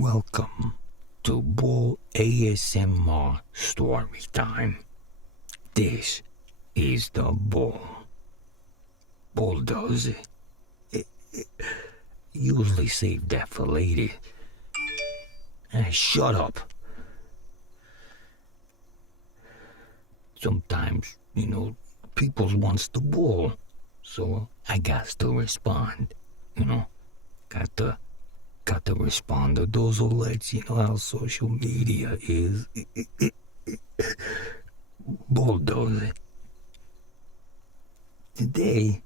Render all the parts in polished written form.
Welcome to Bull ASMR Storytime. This is the Bull. Bulldozer. Usually save that for later. Shut up. Sometimes, people wants the bull, so I got to respond. Got to respond to those alerts. You know how social media is. Bulldozer. Today,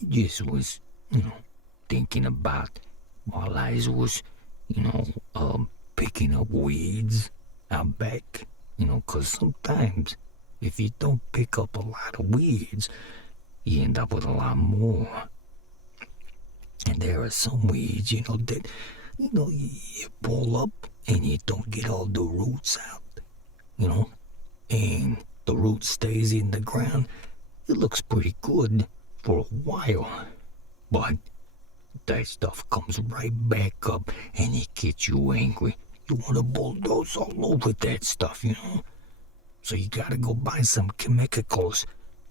I just was, thinking about while I was, picking up weeds out back. 'Cause sometimes if you don't pick up a lot of weeds, you end up with a lot more. And there are some weeds, that, you pull up and you don't get all the roots out, and the root stays in the ground. It looks pretty good for a while, but that stuff comes right back up and it gets you angry. You want to bulldoze all over that stuff, So you gotta go buy some chemicals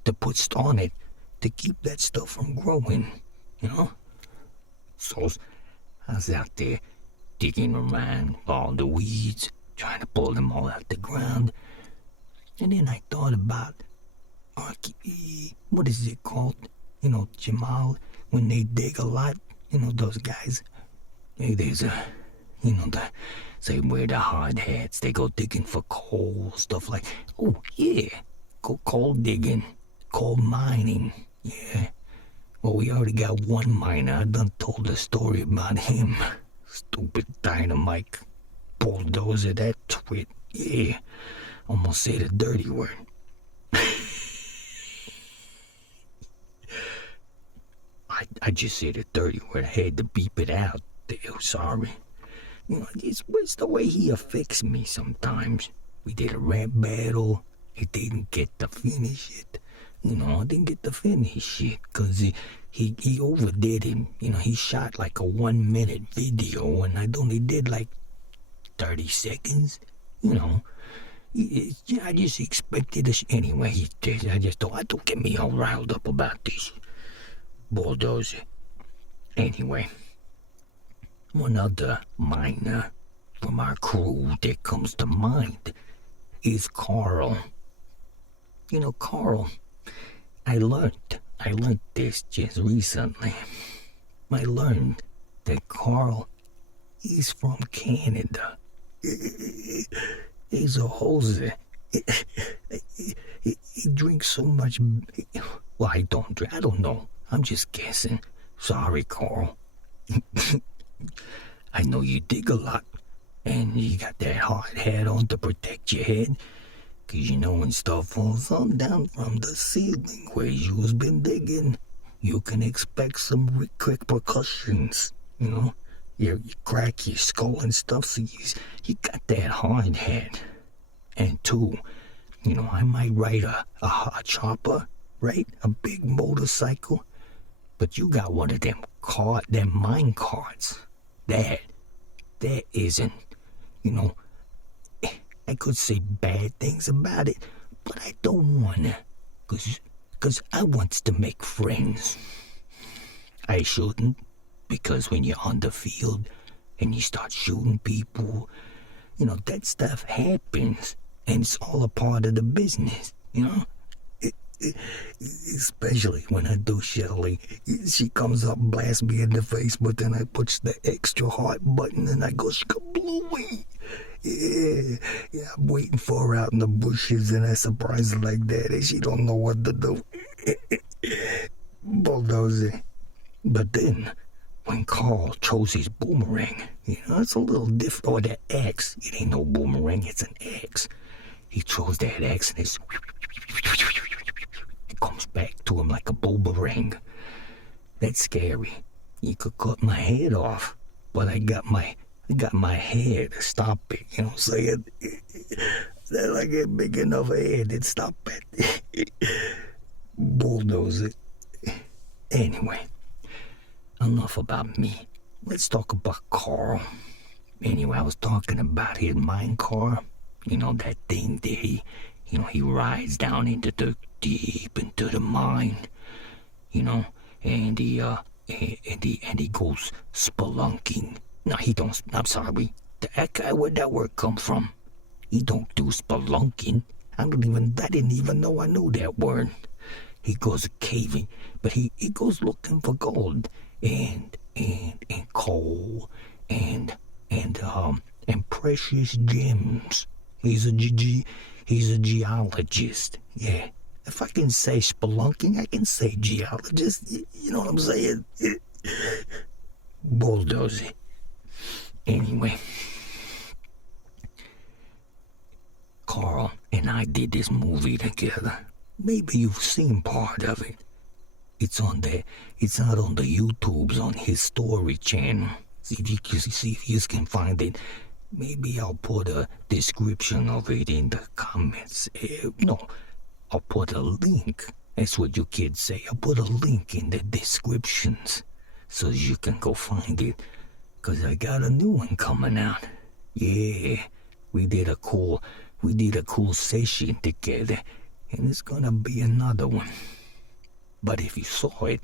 to put on it to keep that stuff from growing, So I was out there digging around all the weeds, trying to pull them all out the ground. And then I thought about, what is it called? Jamal, when they dig a lot, those guys. Hey, there's they wear the hard hats, they go digging for coal, stuff like, oh yeah, go coal digging, coal mining, yeah. Well, we already got one miner. I done told the story about him. Stupid dynamite bulldozer, that twit. Yeah, almost said a dirty word. I just said a dirty word. I had to beep it out. Sorry. It's the way he affects me sometimes. We did a rap battle. I didn't get to finish it. I didn't get to finish it because he overdid him. He shot like a 1 minute video and I only did like 30 seconds. I just expected it. Anyway, he did. I just thought, don't get me all riled up about this bulldozer. Anyway, one other miner from our crew that comes to mind is Carl. Carl, I learned this just recently. I learned that Carl is from Canada. He's a hoser. He drinks so much. Well, I don't drink. I don't know. I'm just guessing. Sorry, Carl. I know you dig a lot, and you got that hard hat on to protect your head. 'Cause when stuff falls on down from the ceiling where you've been digging, you can expect some quick repercussions, You crack your skull and stuff, so you got that hard hat. And two, I might ride a chopper, right? A big motorcycle. But you got one of them mine carts. That isn't, I could say bad things about it, but I don't wanna, cause I wants to make friends. I shouldn't, because when you're on the field and you start shooting people, that stuff happens, and it's all a part of the business, Especially when I do Shelly. She comes up, blasts me in the face, but then I push the extra hard button and I go skablooey. Yeah, I'm waiting for her out in the bushes and I surprise her like that and she don't know what to do. Bulldozer. But then, when Carl chose his boomerang, it's a little different. Or the axe. It ain't no boomerang, it's an axe. He chose that axe and it comes back to him like a boomerang. That's scary. You could cut my head off, but I got my hair to stop it. You know what I'm saying? That I get big enough head to stop it. Bulldozer. Anyway, enough about me. Let's talk about Carl. Anyway, I was talking about his mine car. You know, that thing that he rides down into the deep into the mine. You know, and he goes spelunking. No, he don't. I'm sorry. That guy, where'd that word come from? He don't do spelunking. I didn't even know I knew that word. He goes caving, but he goes looking for gold and coal and precious gems. He's a geologist. Yeah. If I can say spelunking, I can say geologist. You know what I'm saying? Bulldozer. Anyway, Carl and I did this movie together. Maybe you've seen part of it. It's out on the YouTubes on his story channel. See if you can find it. Maybe I'll put a description of it in the comments. No, I'll put a link. That's what you kids say. I'll put a link in the descriptions so you can go find it. 'Cause I got a new one coming out. Yeah, we did a cool session together, and it's gonna be another one. But if you saw it,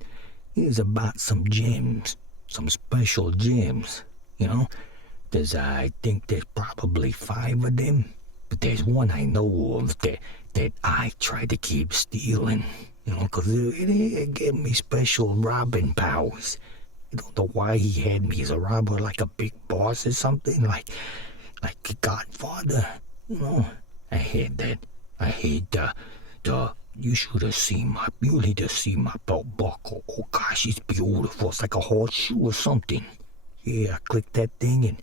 it was about some gems, some special gems. You know, I think there's probably 5 of them, but there's one I know of that I try to keep stealing. You know, 'cause it gave me special robbing powers. I don't know why he had me as a robber, like a big boss or something, like a godfather. You know, I had that. I had you need to see my belt buckle. Oh gosh, it's beautiful. It's like a horseshoe or something. Yeah, I clicked that thing and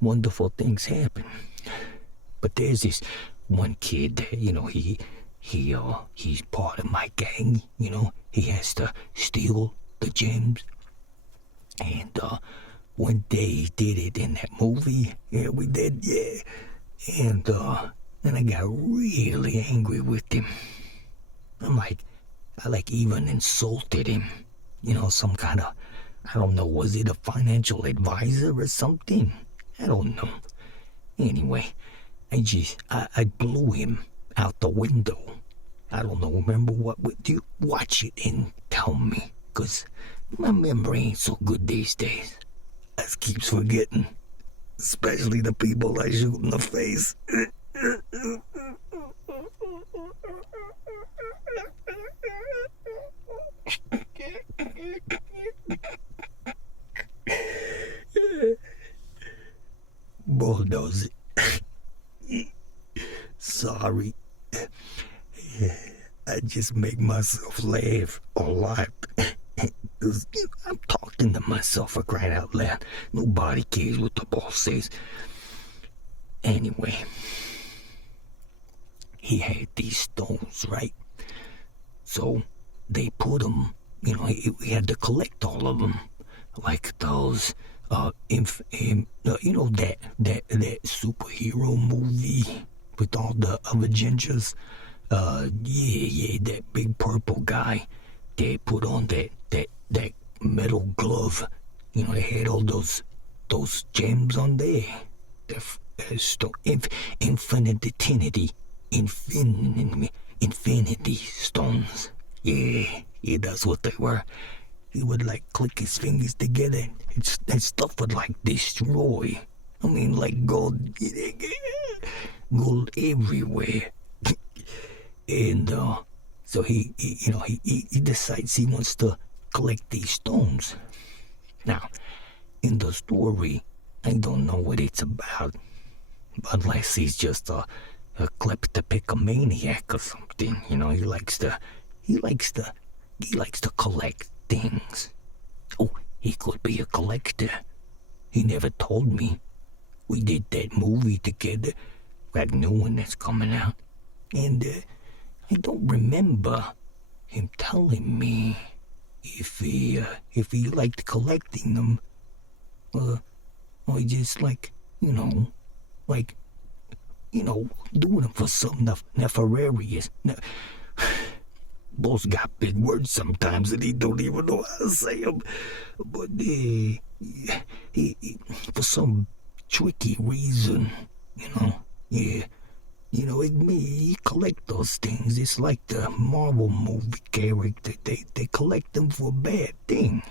wonderful things happen. But there's this one kid that, you know, he's part of my gang, you know. He has to steal the gems. And one day he did it in that movie. Yeah, we did, yeah. And then I got really angry with him. I even insulted him. You know, some kind of, I don't know, was it a financial advisor or something? I don't know. Anyway, I blew him out the window. I don't know, remember what, do you watch it and tell me? 'Cause my memory ain't so good these days. I just keeps forgetting. Especially the people I shoot in the face. Bulldozer. Sorry. I just make myself laugh a lot. I'm talking to myself for crying out loud. Nobody cares what the boss says. Anyway, he had these stones, right? So they put them, you know, we had to collect all of them. Like those, you know, that superhero movie with all the other gingers. Yeah, that big purple guy. They put on that metal glove. You know, they had all those gems on there. Infinity stones. Yeah, that's what they were. He would like click his fingers together. That stuff would like destroy. I mean, like gold everywhere. And so he decides he wants to collect these stones. Now, in the story, I don't know what it's about, unless he's just a kleptomaniac or something. You know, he likes to collect things. Oh, he could be a collector. He never told me. We did that movie together, that new one that's coming out, and I don't remember him telling me if he liked collecting them, or he just like, doing them for some nefarious. Both got big words sometimes and he don't even know how to say them. But For some tricky reason, yeah. He collect those things. It's like the Marvel movie character. They collect them for a bad thing.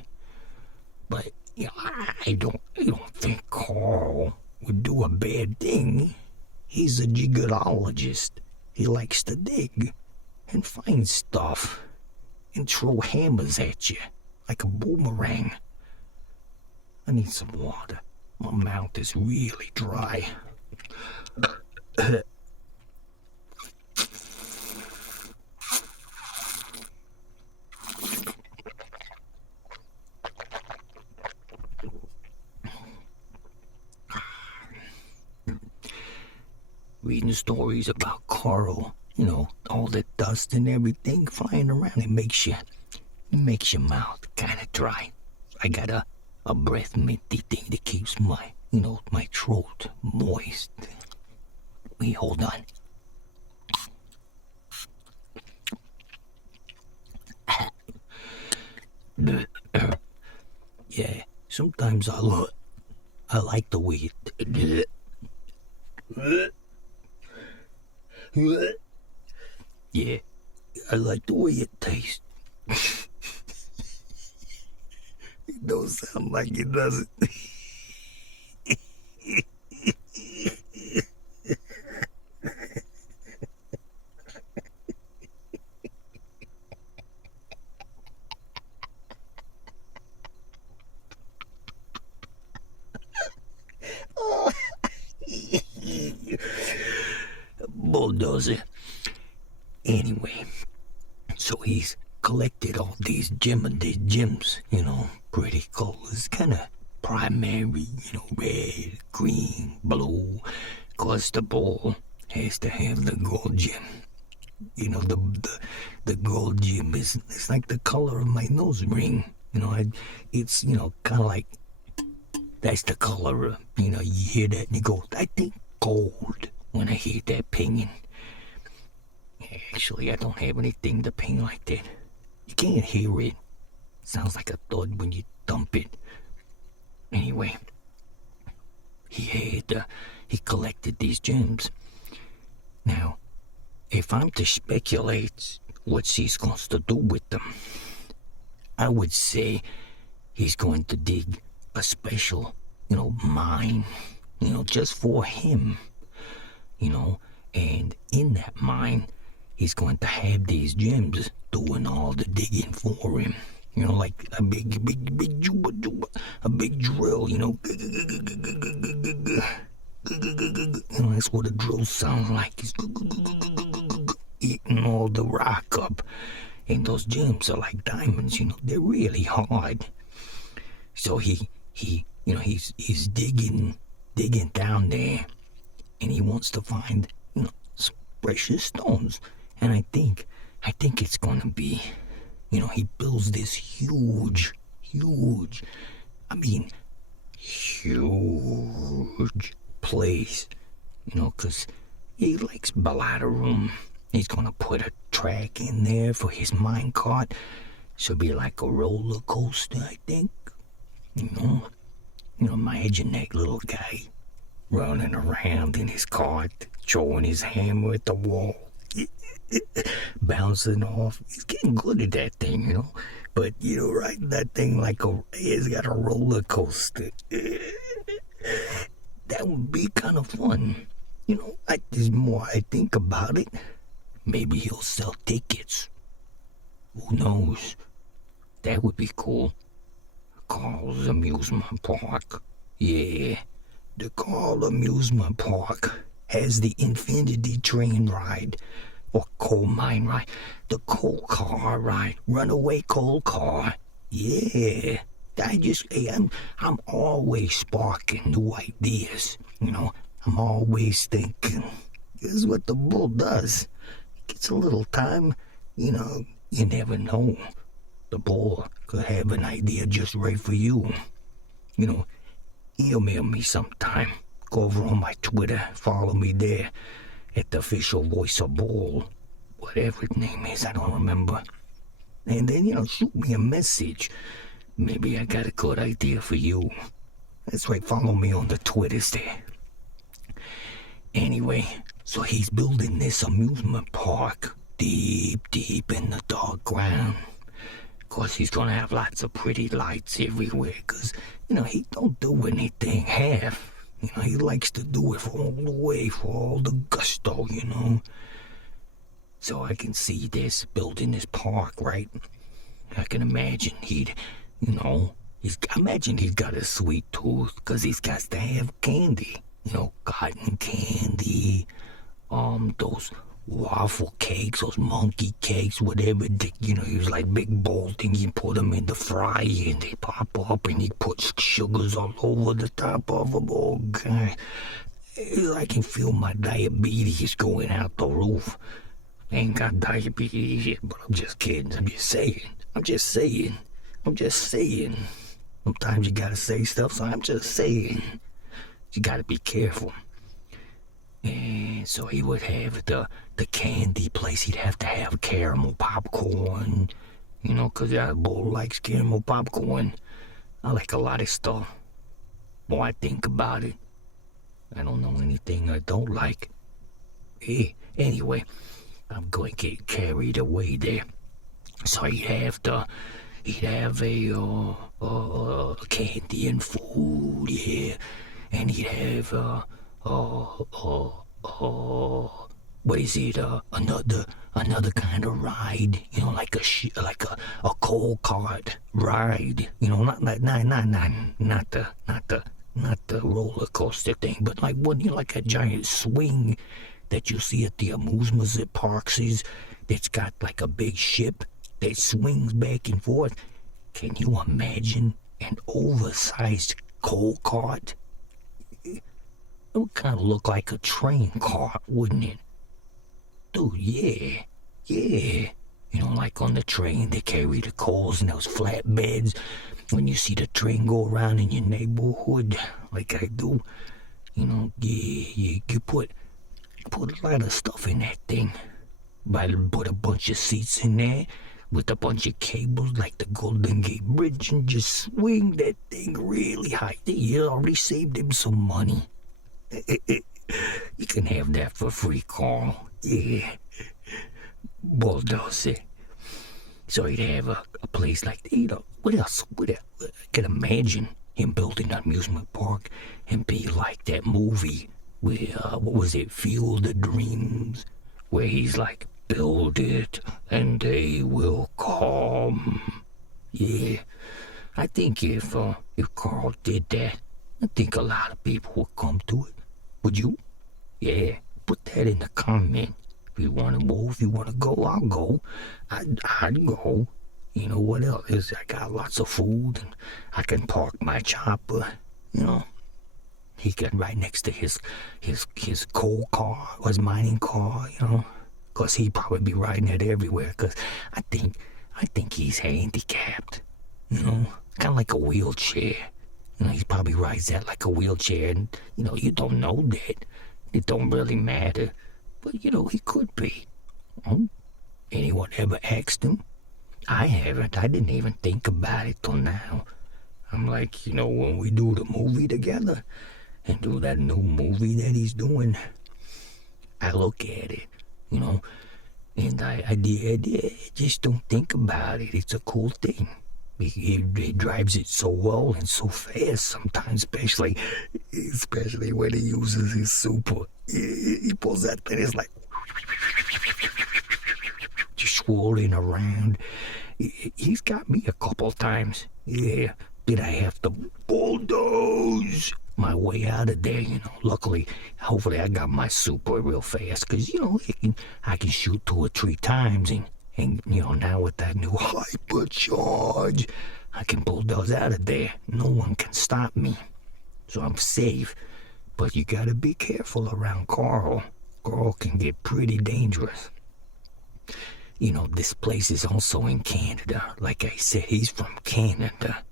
But I don't think Carl would do a bad thing. He's a gigologist. He likes to dig and find stuff and throw hammers at you like a boomerang. I need some water. My mouth is really dry. Reading stories about Carl, all the dust and everything flying around, it makes your mouth kind of dry. I got a breath minty thing that keeps my throat moist. Wait, hold on. Yeah, sometimes I like the way it. Yeah, I like the way it tastes. It don't sound like it, does it? Bulldozer. Anyway, so he's collected all these gems, pretty colors, kind of primary, red, green, blue. Cause the ball has to have the gold gem. The gold gem it's like the color of my nose ring. It's kind of like that's the color of, you hear that and you go, I think gold when I hear that pinging. Actually, I don't have anything to ping like that. You can't hear it. Sounds like a thud when you dump it. Anyway, he collected these gems. Now, if I'm to speculate what he's going to do with them, I would say he's going to dig a special, mine, just for him, and in that mine, he's going to have these gems doing all the digging for him. Like a big juba, a big drill, that's what a drill sounds like. It's eating all the rock up. And those gems are like diamonds, they're really hard. So he's digging down there, and he wants to find, some precious stones. And I think it's gonna be, he builds this huge, huge place, cause he likes a lot of room. He's gonna put a track in there for his minecart. Should be like a roller coaster, I think. Imagine that little guy running around in his cart, throwing his hammer at the wall, bouncing off. He's getting good at that thing, But riding that thing like he's got a roller coaster. That would be kind of fun. The more I think about it, maybe he'll sell tickets. Who knows? That would be cool. Carl's Amusement Park. Yeah, the Carl Amusement Park has the Infinity Train ride, or coal mine ride, the coal car ride, runaway coal car. Yeah, I'm always sparking new ideas. I'm always thinking. This is what the bull does. Gets a little time, you never know. The bull could have an idea just right for you. Email me sometime. Go over on my Twitter, follow me there at the official voice of Bull. Whatever his name is, I don't remember. And then, shoot me a message. maybe I got a good idea for you. That's right, follow me on the Twitters there. Anyway, so he's building this amusement park deep in the dark ground. Of course, he's gonna have lots of pretty lights everywhere, because, he don't do anything half. He likes to do it for all the way, for all the gusto. So I can see this, building this park, right? I can imagine imagine he's got a sweet tooth, because he's got to have candy. Cotton candy, those waffle cakes, those monkey cakes, whatever. He was like big bowl things. You put them in the fryer and they pop up, and he puts sugars all over the top of them. Oh, God. I can feel my diabetes going out the roof. I ain't got diabetes yet, but I'm just kidding. I'm just saying. Sometimes you gotta say stuff, so I'm just saying. You gotta be careful. And so he would have the candy place. He'd have to have caramel popcorn, because Bull likes caramel popcorn. I like a lot of stuff. More I think about it, I don't know anything I don't like. Anyway, I'm going to get carried away there. So he'd have a candy and food, yeah. And he'd have what is it? Another kind of ride, like a coal cart ride, not the roller coaster thing, but like a giant swing that you see at the amusement parks. That's got like a big ship that swings back and forth. Can you imagine an oversized coal cart? It would kind of look like a train cart, wouldn't it? Dude, yeah. Like on the train, they carry the coals in those flatbeds. When you see the train go around in your neighborhood, like I do, you put a lot of stuff in that thing. Put a bunch of seats in there with a bunch of cables like the Golden Gate Bridge, and just swing that thing really high. You already saved him some money. You can have that for free, Carl. Yeah. Bulldozer. So he'd have a place like that. What else? I can imagine him building an amusement park and be like that movie where, what was it, Field of Dreams, where he's like, build it and they will come. Yeah. I think if Carl did that, I think a lot of people would come to it. Would you? Yeah, put that in the comment. If you want to move, if you want to go, I'll go. I'd go. What else is? I got lots of food, and I can park my chopper. He got right next to his coal car, or his mining car. Cause he'd probably be riding it everywhere. Cause I think he's handicapped. Kind of like a wheelchair. He probably rides that like a wheelchair, and, you don't know that. It don't really matter. But, he could be. Anyone ever asked him? I haven't. I didn't even think about it till now. I'm like, when we do the movie together and do that new movie that he's doing, I look at it, and I just don't think about it. It's a cool thing. He drives it so well and so fast sometimes, especially when he uses his super. He pulls that thing, it's like just swirling around. He's got me a couple times. Yeah, did I have to bulldoze my way out of there? Luckily, hopefully I got my super real fast, because I can shoot 2 or 3 times, and now with that new hypercharge, I can bulldoze out of there. No one can stop me, so I'm safe. But you gotta be careful around Carl. Carl can get pretty dangerous. This place is also in Canada. Like I said, he's from Canada,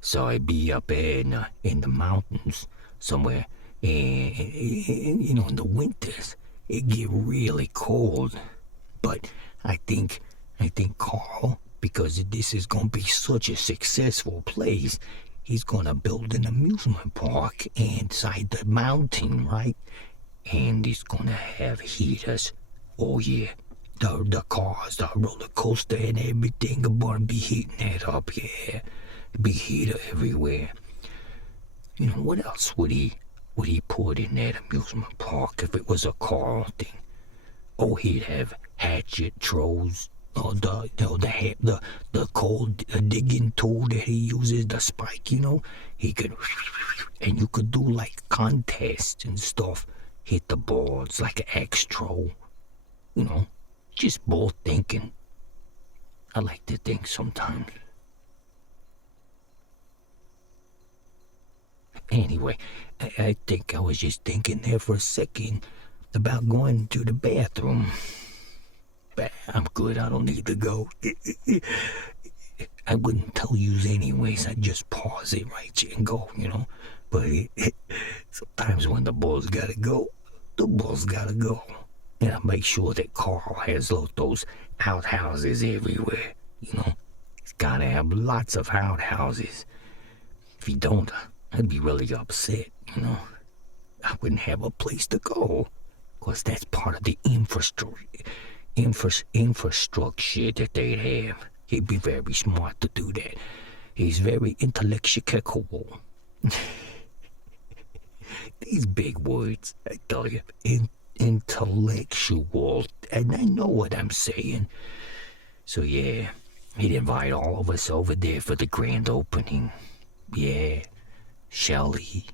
so I'd be up in the mountains somewhere, and in the winters it get really cold. But I think Carl, because this is going to be such a successful place. He's going to build an amusement park inside the mountain, right? And he's going to have heaters. Oh, yeah. The cars, the roller coaster and everything are going to be heating that up, yeah. Big heater everywhere. You know, what else would he put in that amusement park if it was a car thing? Oh, he'd have hatchet trolls, or the coal digging tool that he uses, the spike. You know, he could, and you could do like contests and stuff. Hit the boards like an X troll. You know, just bold thinking. I like to think sometimes. Anyway, I think I was just thinking there for a second about going to the bathroom. But I'm good, I don't need to go. I wouldn't tell you anyways, I'd just pause it right here and go, you know. But sometimes when the bulls gotta go, the bulls gotta go. And I make sure that Carl has those outhouses everywhere, you know. He's gotta have lots of outhouses. If he don't, I'd be really upset, you know. I wouldn't have a place to go. Because that's part of the infrastructure that they'd have. He'd be very smart to do that. He's very intellectual. These big words, I tell you, intellectual. And I know what I'm saying. So yeah, he'd invite all of us over there for the grand opening. Yeah, Shelly,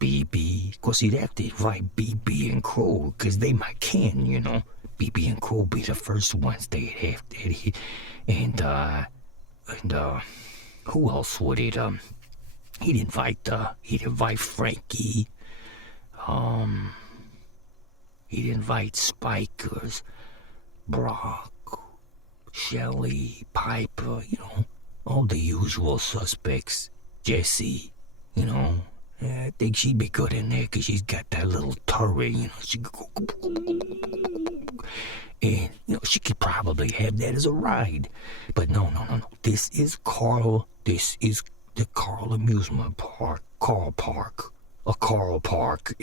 BB. Of course, he'd have to invite BB and Crow, because they might can, you know. BB and Crow be the first ones they'd have to. And who else would it? He'd invite Frankie. He'd invite Spikers, Brock, Shelly, Piper, you know, all the usual suspects. Jessie, you know. I think she'd be good in there because she's got that little turret, you know. She could go, and, you know, she could probably have that as a ride. But no. This is Carl. This is the Carl Amusement Park. Carl Park. A Carl Park.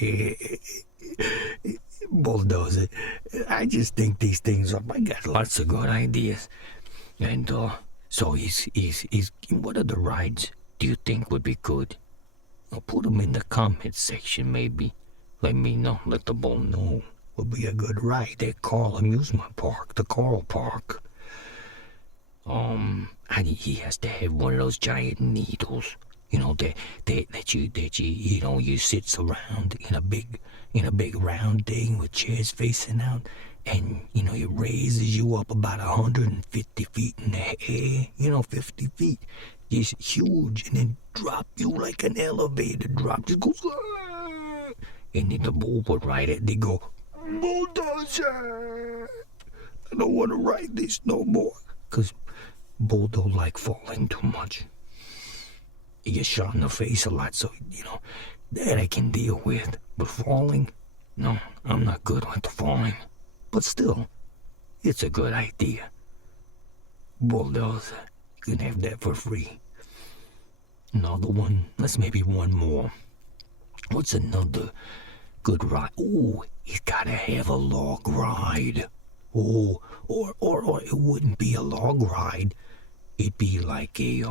Bulldozer. I just think these things up. I got lots of good ideas. And, so he's what are the rides do you think would be good? I'll put them in the comments section, maybe. Let me know. Let the bull know. Would be a good ride at Carl Amusement Park, the Carl Park. He has to have one of those giant needles, you know, that you sit around in a big round thing with chairs facing out, and you know it raises you up about 150 feet in the air, you know, 50 feet. It's huge, and then drop you like an elevator drop. Just goes, and then the bull would ride it. They go, bulldozer! I don't want to ride this no more. Because bull don't like falling too much. He gets shot in the face a lot, so, you know, that I can deal with. But falling, no, I'm not good with the falling. But still, it's a good idea. Bulldozer. You can have that for free. Another one. Let's maybe one more. What's another good ride? Oh, he's gotta have a log ride. Oh, or it wouldn't be a log ride. It'd be like a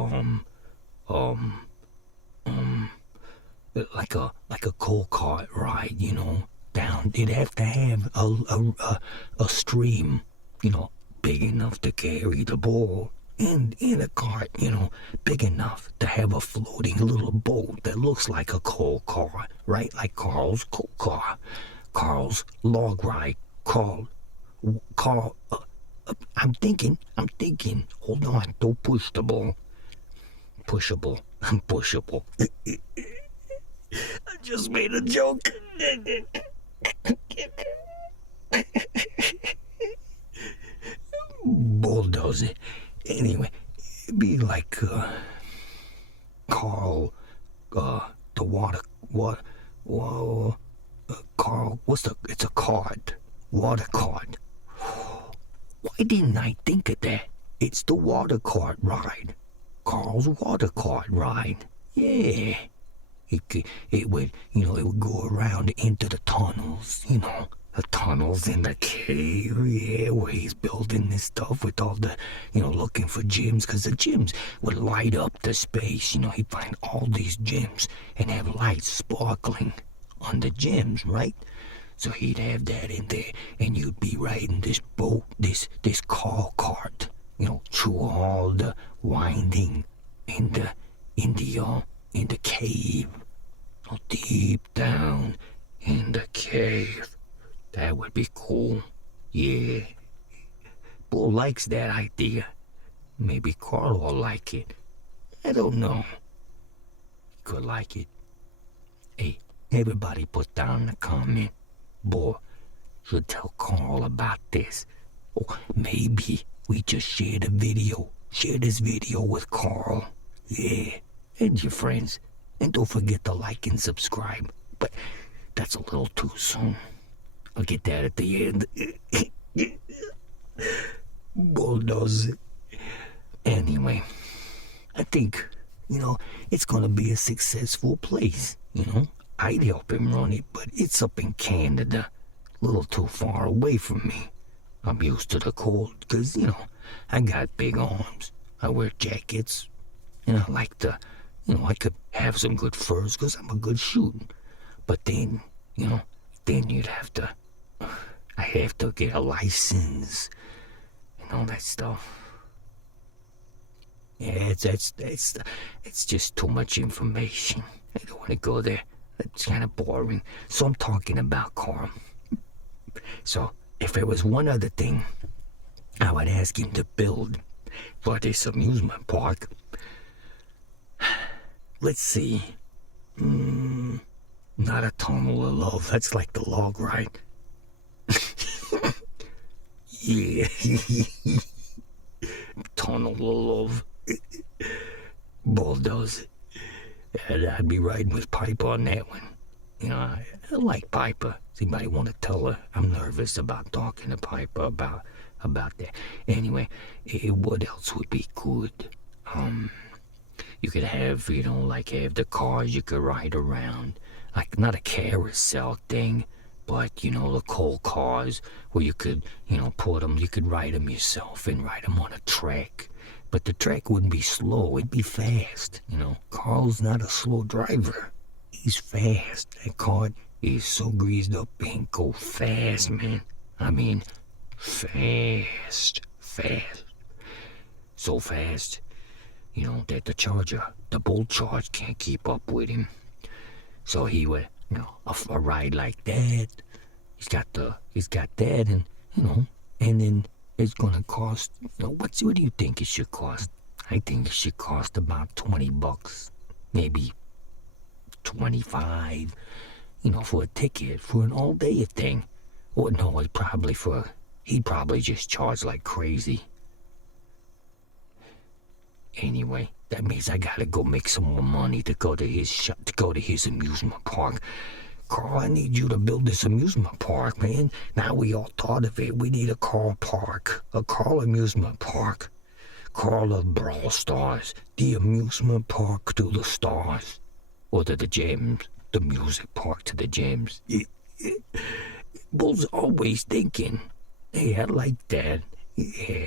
like a coal cart ride, you know. Down. It'd have to have a stream, you know, big enough to carry the bull. And in a cart, you know, big enough to have a floating little boat that looks like a coal car, right? Like Carl's coal car, Carl's log ride, Carl. I'm thinking. Hold on, don't push the ball. Pushable. I just made a joke. Bulldozer. Anyway, it'd be like Carl, the water, Carl, it's a card, water card. Why didn't I think of that? It's the water cart ride. Carl's water cart ride. Yeah. It would, it would go around into the tunnels, the tunnels in the cave, yeah, where he's building this stuff with all the, looking for gems, because the gems would light up the space, he'd find all these gems and have lights sparkling on the gems, right? So he'd have that in there, and you'd be riding this boat, this car cart, through all the winding in the cave, deep down in the cave. That would be cool. Yeah. Bull likes that idea. Maybe Carl will like it. I don't know. He could like it. Hey, everybody put down a comment. Bull should tell Carl about this. Or maybe we just share the video. Share this video with Carl. Yeah. And your friends. And don't forget to like and subscribe. But that's a little too soon. I'll get that at the end. Bulldoze. Anyway, I think, it's going to be a successful place, I'd help him run it, but it's up in Canada. A little too far away from me. I'm used to the cold because, I got big arms. I wear jackets. And I like to, I could have some good furs because I'm a good shooter. But then, then you'd have to, I have to get a license and all that stuff. Yeah, it's just too much information. I don't want to go there. It's kind of boring. So I'm talking about Carl. So if there was one other thing I would ask him to build for this amusement park, let's see. Not a tunnel of love. That's like the log ride. Yeah. Tunnel of love. Bulldoze. And I'd be riding with Piper on that one. I like Piper. Anybody want to tell her I'm nervous about talking to Piper about that? Anyway, what else would be good? You could have, have the cars you could ride around. Like, not a carousel thing, but, the coal cars where you could, put them, you could ride them yourself and ride them on a track. But the track wouldn't be slow, it'd be fast, Carl's not a slow driver. He's fast. That car is so greased up and go fast, man. I mean, fast. So fast, that the Bull charge can't keep up with him. So he would, a ride like that. He's got that, and and then it's gonna cost. What do you think it should cost? I think it should cost about $20, maybe 25. For a ticket for an all-day thing. Or no, he'd probably just charge like crazy. Anyway, that means I gotta go make some more money to go to his amusement park. Carl, I need you to build this amusement park, man. Now we all thought of it. We need a Carl park, a Carl amusement park. Carl of Brawl Stars, the amusement park to the stars, or to the gems, the music park to the gems. Bull's always thinking. Hey, I like that. Yeah.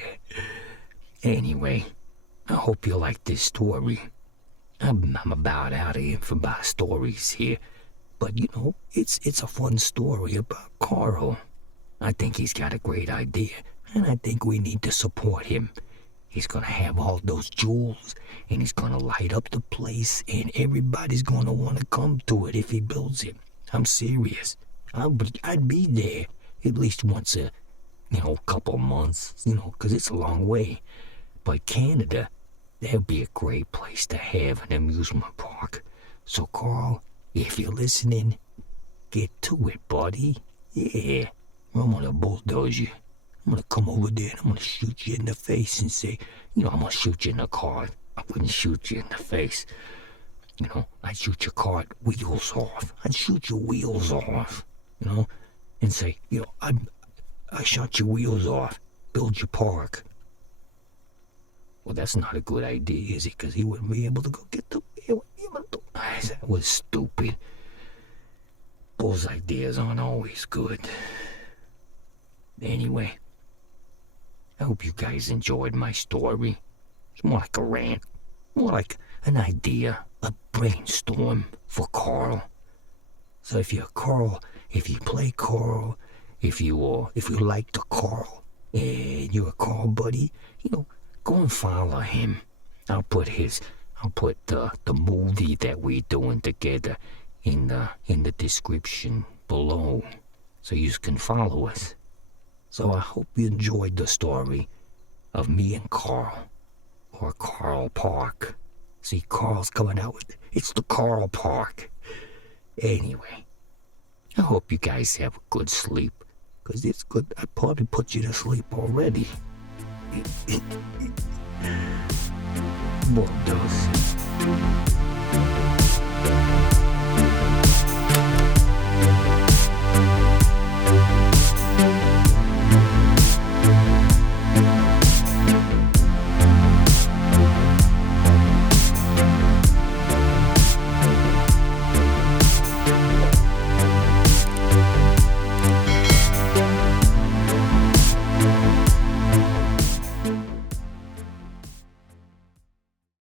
Anyway. I hope you like this story. I'm about out of here for my stories here. But, it's a fun story about Carl. I think he's got a great idea, and I think we need to support him. He's going to have all those jewels, and he's going to light up the place, and everybody's going to want to come to it if he builds it. I'm serious. I'd be there at least once a couple of months, because it's a long way. But Canada, that'd be a great place to have an amusement park. So, Carl, if you're listening, get to it, buddy. Yeah, I'm gonna bulldoze you. I'm gonna come over there and I'm gonna shoot you in the face and say, I'm gonna shoot you in the car. I wouldn't shoot you in the face. I'd shoot your car wheels off. I'd shoot your wheels off, and say, I shot your wheels off. Build your park. Well, that's not a good idea, is it? Because he wouldn't be able to go get the... That was stupid. Bull's ideas aren't always good. Anyway, I hope you guys enjoyed my story. It's more like a rant, more like an idea, a brainstorm for Carl. So if you're Carl, if you play Carl, if you like the Carl, and you're a Carl buddy, go and follow him. I'll put the movie that we're doing together in the description below, so you can follow us. So I hope you enjoyed the story of me and Carl, or Carl Park. See, Carl's coming out with it. It's the Carl Park. Anyway, I hope you guys have a good sleep, because it's good. I probably put you to sleep already. Bull does.